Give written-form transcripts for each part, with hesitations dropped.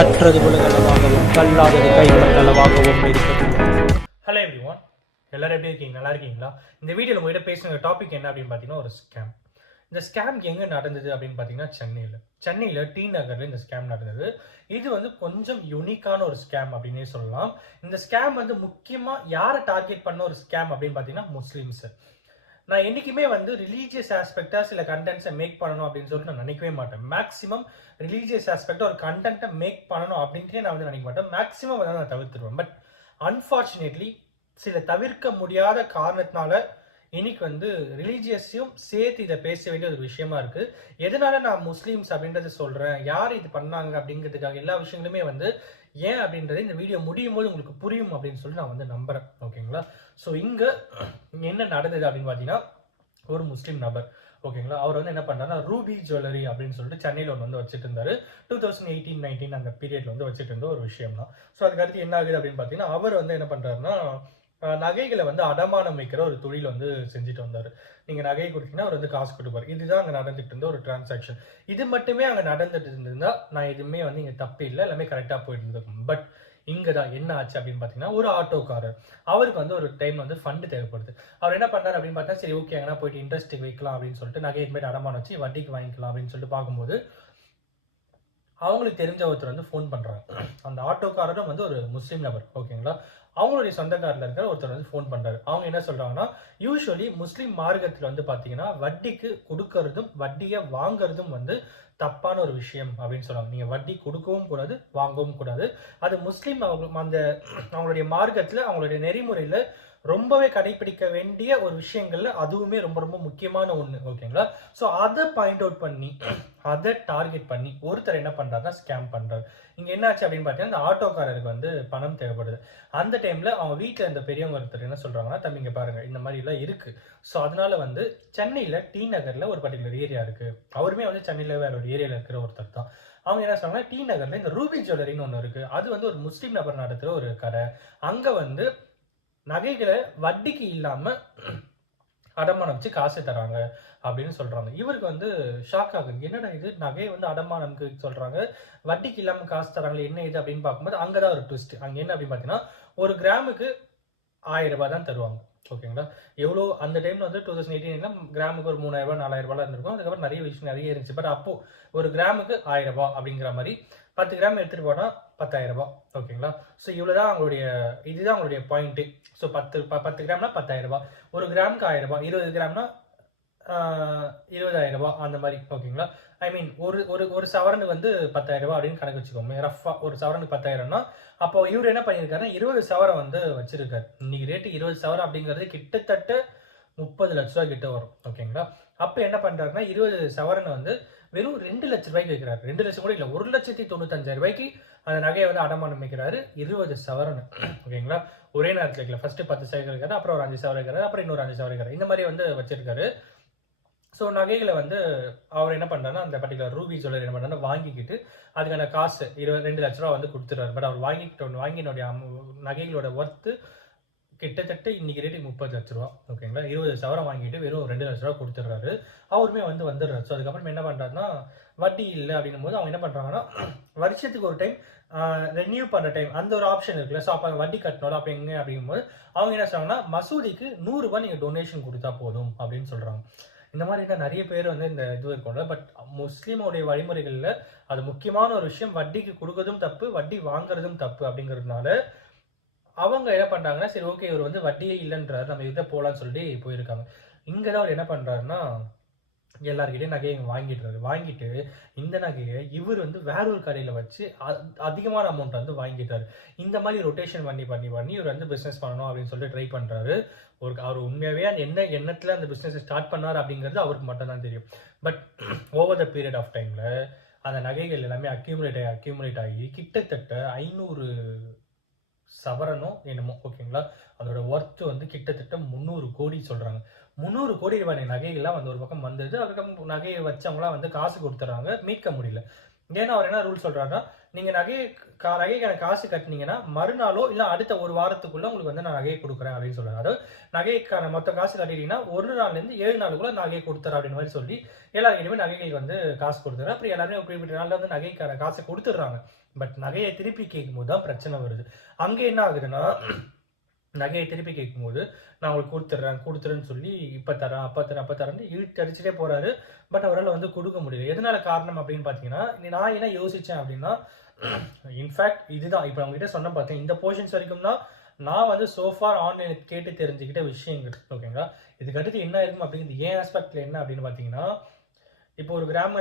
கற்றது உலகளவாகவும் கல்லாதது கைமட்டளவாகவும் இருக்கிறது. Hello everyone, எல்லாரும் எப்படி இருக்கீங்க? நல்லா இருக்கீங்களா? இந்த வீடியோவில் உங்கள்கிட்ட பேசுகிற டாபிக் என்ன அப்படின்னு பார்த்தீங்கன்னா ஒரு ஸ்கேம். இந்த ஸ்கேம் எங்கே நடந்தது அப்படின்னு பார்த்தீங்கன்னா சென்னையில் டி நகரில் இந்த ஸ்கேம் நடந்தது. இது வந்து கொஞ்சம் யூனிக்கான ஒரு ஸ்கேம் அப்படின்னே சொல்லலாம். இந்த ஸ்கேம் வந்து முக்கியமாக யாரை டார்கெட் பண்ண ஒரு ஸ்கேம் அப்படின்னு பார்த்தீங்கன்னா முஸ்லீம்ஸ். நான் என்றைக்குமே வந்து ரிலீஜியஸ் ஆஸ்பெக்டாக சில கண்டென்ட்ஸை மேக் பண்ணணும் அப்படின்னு சொல்லிட்டு நான் நினைக்கவே மாட்டேன். மேக்ஸிமம் ரிலீஜியஸ் ஆஸ்பெக்டாக ஒரு கண்டென்ட்டை மேக் பண்ணணும் அப்படின்ட்டு நான் வந்து நினைக்க மாட்டேன். மேக்ஸிமம் வந்து நான் தவிர்த்துருவேன். பட் அன்ஃபார்ச்சுனேட்லி சில தவிர்க்க முடியாத காரணத்தினால இன்னைக்கு வந்து ரிலீஜியஸையும் சேர்த்து இதை பேச வேண்டிய ஒரு விஷயமா இருக்கு. எதனால நான் முஸ்லீம்ஸ் அப்படின்றத சொல்றேன், யார் இது பண்ணாங்க அப்படிங்கிறதுக்காக எல்லா விஷயங்களுமே வந்து ஏன் அப்படின்றது இந்த வீடியோ முடியும் போது உங்களுக்கு புரியும் அப்படின்னு சொல்லி நான் வந்து நம்புறேன். ஓகேங்களா? ஸோ இங்க என்ன நடந்தது அப்படின்னு பார்த்தீங்கன்னா, ஒரு முஸ்லீம் நபர், ஓகேங்களா, அவர் வந்து என்ன பண்ணாருன்னா ரூபி ஜுவல்லரி அப்படின்னு சொல்லிட்டு சென்னையில் ஒன்று வந்து வச்சுட்டு இருந்தாரு. 2018-19 அந்த பீரியட்ல வந்து வச்சுட்டு இருந்த ஒரு விஷயம் தான். ஸோ அதுக்கடுத்து என்ன ஆகுது அப்படின்னு பார்த்தீங்கன்னா, அவர் வந்து என்ன பண்றாருன்னா நகைகளை வந்து அடமானம் வைக்கிற ஒரு தொழில் வந்து செஞ்சுட்டு வந்தார். நீங்கள் நகை கொடுத்தீங்கன்னா அவர் வந்து காசு கொடுப்பார். இதுதான் அங்கே நடந்துட்டு இருந்த ஒரு டிரான்சாக்ஷன். இது மட்டுமே அங்கே நடந்துட்டு இருந்திருந்தா நான் எதுவுமே வந்து இங்கே தப்பு இல்லை, எல்லாமே கரெக்டாக போயிட்டு இருந்திருக்கும். பட் இங்கே தான் என்ன ஆச்சு அப்படின்னு பார்த்தீங்கன்னா, ஒரு ஆட்டோக்காரர், அவருக்கு வந்து ஒரு டைம் வந்து ஃபண்டு தேவைப்படுது. அவர் என்ன பண்ணார் அப்படின்னு பார்த்தா, சரி ஓகே எங்கன்னா போயிட்டு இன்ட்ரெஸ்ட்டுக்கு வைக்கலாம் அப்படின்னு சொல்லிட்டு நகை போயிட்டு அடமானம் வச்சு வட்டிக்கு வாங்கிக்கலாம் அப்படின்னு சொல்லிட்டு பார்க்கும்போது அவங்களுக்கு தெரிஞ்ச ஒருத்தர் வந்து ஃபோன் பண்ணுறாங்க. அந்த ஆட்டோக்காரரும் வந்து ஒரு முஸ்லீம் நபர், ஓகேங்களா. அவங்களுடைய சொந்தக்காரில் இருக்கிற ஒருத்தர் வந்து ஃபோன் பண்ணுறாரு. அவங்க என்ன சொல்கிறாங்கன்னா, யூஸ்வலி முஸ்லீம் மார்க்கத்தில் வந்து பார்த்தீங்கன்னா வட்டிக்கு கொடுக்கறதும் வட்டியை வாங்குறதும் வந்து தப்பான ஒரு விஷயம் அப்படின்னு சொல்லுவாங்க. நீங்கள் வட்டி கொடுக்கவும் கூடாது, வாங்கவும் கூடாது. அது முஸ்லீம் அவங்க அந்த அவங்களுடைய மார்க்கத்தில் அவங்களுடைய நெறிமுறையில் ரொம்பவே கடைபிடிக்க வேண்டிய ஒரு விஷயங்கள்ல அதுவுமே ரொம்ப ரொம்ப முக்கியமான ஒன்று, ஓகேங்களா. ஸோ அதை பாயிண்ட் அவுட் பண்ணி அதை டார்கெட் பண்ணி ஒருத்தர் என்ன பண்றாருன்னா ஸ்கேம் பண்றாரு. இங்க என்னாச்சு அப்படின்னு பார்த்தீங்கன்னா, இந்த ஆட்டோக்காரருக்கு வந்து பணம் தேவைப்படுது. அந்த டைம்ல அவங்க வீட்டில் இருந்த பெரியவங்க ஒருத்தர் என்ன சொல்றாங்கன்னா, தம்பிங்க பாருங்க இந்த மாதிரி எல்லாம் இருக்கு. ஸோ அதனால வந்து சென்னையில டி நகர்ல ஒரு பர்டிகுலர் ஏரியா இருக்கு. அவருமே வந்து சென்னையில வேற ஒரு ஏரியால இருக்கிற ஒருத்தர் தான். அவங்க என்ன சொல்றாங்கன்னா, டி நகர்ல இந்த ரூபி ஜுவல்லரின்னு ஒன்று இருக்கு. அது வந்து ஒரு முஸ்லீம் நபர் நடத்துற ஒரு கடை. அங்க வந்து நகைகளை வட்டிக்கு இல்லாம அடமானம் வச்சு காசு தராங்க அப்படின்னு சொல்றாங்க. இவருக்கு வந்து ஷாக் ஆகுது. என்னடா இது, நகையை வந்து அடமானம்க்கு சொல்றாங்க, வட்டிக்கு இல்லாம காசு தராங்களே, என்ன இது அப்படின்னு பார்க்கும்போது அங்கதான் ஒரு ட்விஸ்ட். அங்க என்ன அப்படின்னு பார்த்தீங்கன்னா, ஒரு கிராமுக்கு 1000 ரூபாய் தான் தருவாங்க. ஓகேங்களா. எவ்வளோ அந்த டைம்ல வந்து 2018 கிராமுக்கு ஒரு 3000 ரூபாய் 4000 ரூபாய் இருந்திருக்கும். அதுக்கப்புறம் நிறைய விஷயம் நிறைய இருந்துச்சு. பட் அப்போ ஒரு கிராமுக்கு 1000 ரூபாய் அப்படிங்கிற மாதிரி 10 கிராம் எடுத்துட்டு போனா 10,000 ரூபாய். ஓகேங்களா. ஸோ இவ்வளோதான் அவங்களுடைய, இதுதான் அவங்களுடைய பாயிண்ட்டு. ஸோ 10 கிராம்னா 10,000 ரூபாய், ஒரு கிராமுக்கு 1000 ரூபாய், 20 கிராம்னா 20,000 ரூபாய் அந்த மாதிரி. ஓகேங்களா. ஐ மீன் ஒரு ஒரு ஒரு சவரனுக்கு வந்து 10,000 ரூபாய் அப்படின்னு கணக்கு வச்சுக்கோங்க. ரஃபா ஒரு சவரனுக்கு 10,000னா அப்போ இவர் என்ன பண்ணியிருக்காருன்னா 20 சவரம் வந்து வச்சிருக்காரு. இன்னைக்கு ரேட்டு 20 சவரம் அப்படிங்கிறது கிட்டத்தட்ட 30 லட்ச ரூபாய் கிட்ட வரும். ஓகேங்களா. அப்போ என்ன பண்றாருன்னா 20 சவரனை வந்து வெறும் 2 லட்ச ரூபாய்க்கு வைக்கிறாரு. 2 லட்சம் கூட இல்லை, 1,95,000 ரூபாய்க்கு அந்த நகையை வந்து அடமானம் வைக்கிறாரு. 20 சவரன். ஓகேங்களா. ஒரே நேரத்தில் வைக்கல. ஃபர்ஸ்ட் 10 சவரம் வைக்கிறாரு, அப்புறம் ஒரு 5 சவரம் வைக்கிறாரு, அப்புறம் இன்னொரு 5 சவரம் வைக்கிறாரு. இந்த மாதிரி வந்து வச்சிருக்காரு. ஸோ நகைகளை வந்து அவர் என்ன பண்ணுறாருன்னா, அந்த பர்டிகுலர் ரூபி ஜுவல்லரி என்ன பண்ணுறாருன்னா வாங்கிக்கிட்டு அதுக்கான காசு 2 லட்ச ரூபா வந்து கொடுத்துறாரு. பட் அவர் வாங்கினுடைய நகைகளோட ஒர்த்து கிட்டத்தட்ட இன்னைக்கு ரேட்டுக்கு 30 லட்ச ரூபா. ஓகேங்களா. 20 சவரம் வாங்கிட்டு வெறும் 2 லட்ச ரூபா கொடுத்துட்றாரு. அவருமே வந்து வந்துடுறாரு. ஸோ அதுக்கப்புறம் என்ன பண்ணுறாருன்னா, வட்டி இல்லை அப்படின்னும் போது அவங்க என்ன பண்ணுறாங்கன்னா, வருஷத்துக்கு ஒரு டைம் ரெனியூ பண்ணுற டைம் அந்த ஒரு ஆப்ஷன் இருக்குல்ல. ஸோ அப்போ வட்டி கட்டணும் அப்போ எங்கே அப்படிங்கும்போது அவங்க என்ன சொல்றாங்கன்னா, மசூதிக்கு 100 ரூபாய் நீங்கள் டொனேஷன் கொடுத்தா போதும் அப்படின்னு சொல்கிறாங்க. இந்த மாதிரி தான் நிறைய பேர் வந்து இந்த இது இருக்கும்ல. பட் முஸ்லீமோடைய வழிமுறைகளில் அது முக்கியமான ஒரு விஷயம், வட்டிக்கு கொடுக்கறதும் தப்பு, வட்டி வாங்குறதும் தப்பு அப்படிங்கிறதுனால அவங்க என்ன பண்றாங்கன்னா, சரி ஓகே இவர் வந்து வட்டியே இல்லைன்றாரு, நம்ம இதை போகலான்னு சொல்லி போயிருக்காங்க. இங்கே தான் அவர் என்ன பண்ணுறாருன்னா, எல்லாருக்கிட்டையும் நகையை வாங்கிடுறாரு. வாங்கிட்டு இந்த நகையை இவர் வந்து வேற ஒரு கடையில் வச்சு அதிகமான அமௌண்ட் வந்து வாங்கிட்டாரு. இந்த மாதிரி ரொட்டேஷன் பண்ணி பண்ணி பண்ணி இவர் வந்து பிஸ்னஸ் பண்ணணும் அப்படின்னு சொல்லிட்டு ட்ரை பண்ணுறாரு. அவர் உண்மையாகவே அந்த என்ன எண்ணத்தில் அந்த பிஸ்னஸ் ஸ்டார்ட் பண்ணார் அப்படிங்கிறது அவருக்கு மட்டும்தான் தெரியும். But over the period of டைமில் அந்த நகைகள் எல்லாமே அக்யூமுலேட் ஆகி கிட்டத்தட்ட 500 சவரனோ என்னமோ, ஓகேங்களா. அதோட ஒர்த் வந்து கிட்டத்தட்ட 300 கோடி சொல்றாங்க. 300 கோடி ரூபாய் நகைகள்லாம் வந்து ஒரு பக்கம் வந்தது. அதுக்கப்புறம் நகையை வச்சவங்களாம் வந்து காசு கொடுத்துறாங்க, மீட்க முடியல. ஏன்னா அவர் என்ன ரூல் சொல்றாருன்னா, நீங்க நகைக்கான காசு கட்டினீங்கன்னா மறுநாளோ இல்ல அடுத்த ஒரு வாரத்துக்குள்ள உங்களுக்கு வந்து நான் நகையை கொடுக்குறேன் அப்படின்னு சொல்றாரு. அதாவது நகைக்கான மொத்த காசு கட்டிட்டீங்கன்னா 1 நாள்ல இருந்து 7 நாளுக்குள்ள நகையை கொடுத்துறேன் அப்படின்னு மாதிரி சொல்லி எல்லாருக்கிட்டையுமே நகைகளுக்கு வந்து காசு கொடுத்துறேன். அப்புறம் எல்லாருமே குறிப்பிட்ட நாள்ல வந்து நகைக்கான காசை கொடுத்துடுறாங்க. பட் நகையை திருப்பி கேட்கும்போது தான் பிரச்சனை வருது. அங்க என்ன ஆகுதுன்னா, நகையை திருப்பி கேட்கும்போது நான் உங்களுக்கு கொடுத்துறேன்னு சொல்லி இப்ப தரேன் அப்ப தரேன்னு இழுத்து அடிச்சுட்டே போறாரு. பட் அவரால் வந்து கொடுக்க முடியல. எதனால காரணம் அப்படின்னு பாத்தீங்கன்னா, நான் என்ன யோசிச்சேன் அப்படின்னா, இன்ஃபேக்ட் இதுதான் இப்ப அவங்க கிட்ட சொன்ன பார்த்தேன், இந்த போர்ஷன்ஸ் வரைக்கும் தான் நான் வந்து சோஃபார் ஆன்லைன் கேட்டு தெரிஞ்சுக்கிட்ட விஷயங்கள். ஓகேங்களா, இதுக்கு அடுத்து என்ன இருக்கும் அப்படிங்கிறது ஏன் ஆஸ்பெக்ட்ல என்ன அப்படின்னு பாத்தீங்கன்னா, இப்போ ஒரு கிராம்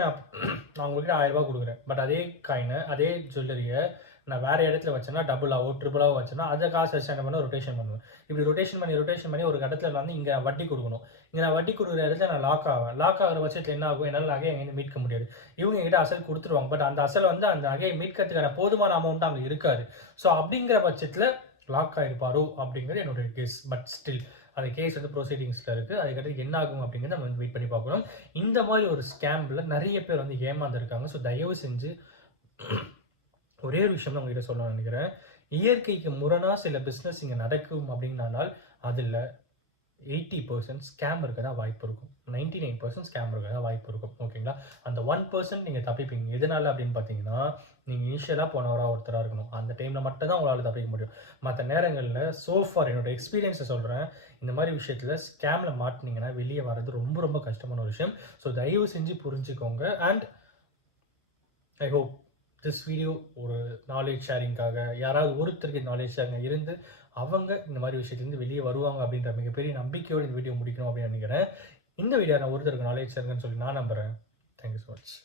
நான் உங்ககிட்ட 1000 ரூபாய் கொடுக்குறேன். பட் அதே காயினை அதே ஜுவல்லரியை நான் வேற இடத்துல வச்சேன்னா டபுளாவோ ட்ரிபிளாவோ வச்சேன்னா அதை காசு வச்சு என்ன பண்ண ரொட்டேஷன் பண்ணுவேன். இப்படி ரொட்டேஷன் பண்ணி ஒரு இடத்துல வந்து இங்கே வட்டி கொடுக்கணும். இங்கே நான் வட்டி கொடுக்குற இடத்துல நான் லாக் ஆகிற பட்சத்தில் என்ன ஆகும், என்னால் நகையை எங்கேயும் மீட்க முடியாது. இவங்க எங்கிட்ட அசல் கொடுத்துருவாங்க. பட் அந்த அசல் வந்து அந்த நகையை மீட்கிறதுக்கான போதுமான அமௌண்ட் அங்கே இருக்காது. ஸோ அப்படிங்கிற பட்சத்தில் லாக் ஆகிருப்பாரோ அப்படிங்கிறது என்னுடைய கேஸ். பட் ஸ்டில் அந்த கேஸ் வந்து ப்ரொசீடிங்ஸில் இருக்குது. அதுக்கடுத்து என்ன ஆகும் அப்படிங்கிறத நம்ம வந்து வெயிட் பண்ணி பார்க்கணும். இந்த மாதிரி ஒரு ஸ்கேமில் நிறைய பேர் வந்து ஏமாந்துருக்காங்க. ஸோ தயவு செஞ்சு ஒரே ஒரு விஷயம் தான் உங்ககிட்ட சொல்ல நினைக்கிறேன். இயற்கைக்கு முரணா சில பிஸ்னஸ் இங்கே நடக்கும் அப்படின்னானால் அதில் 80% ஸ்கேம் இருக்க தான் வாய்ப்பு இருக்கும். 99% ஸ்கேம் இருக்க தான் வாய்ப்பு இருக்கும். ஓகேங்களா, அந்த 1% நீங்கள் தப்பிப்பீங்க. எதனால அப்படின்னு பார்த்தீங்கன்னா, நீங்கள் இனிஷியலாக போனவராக ஒருத்தராக இருக்கணும். அந்த டைமில் மட்டும் தான் உங்களால் தப்பிக்க முடியும். மற்ற நேரங்களில் சோஃபார் என்னோட எக்ஸ்பீரியன்ஸை சொல்கிறேன், இந்த மாதிரி விஷயத்தில் ஸ்கேமில் மாட்டினீங்கன்னா வெளியே வர்றது ரொம்ப ரொம்ப கஷ்டமான ஒரு விஷயம். ஸோ தயவு செஞ்சு புரிஞ்சுக்கோங்க. And I hope this video ஒரு நாலேஜ் ஷேரிங்காக யாராவது ஒருத்தருக்கு நாலேஜ் ஷேரிங் இருந்து அவங்க இந்த மாதிரி விஷயத்துலேருந்து வெளியே வருவாங்க அப்படின்ற மிகப்பெரிய நம்பிக்கையோடு இந்த வீடியோ முடிக்கணும் அப்படின்னு நினைக்கிறேன். இந்த வீடியோ நான் ஒருத்தருக்கு நாலேஜ் ஷேரிங்னு சொல்லி நான் நம்புகிறேன். Thank you so much.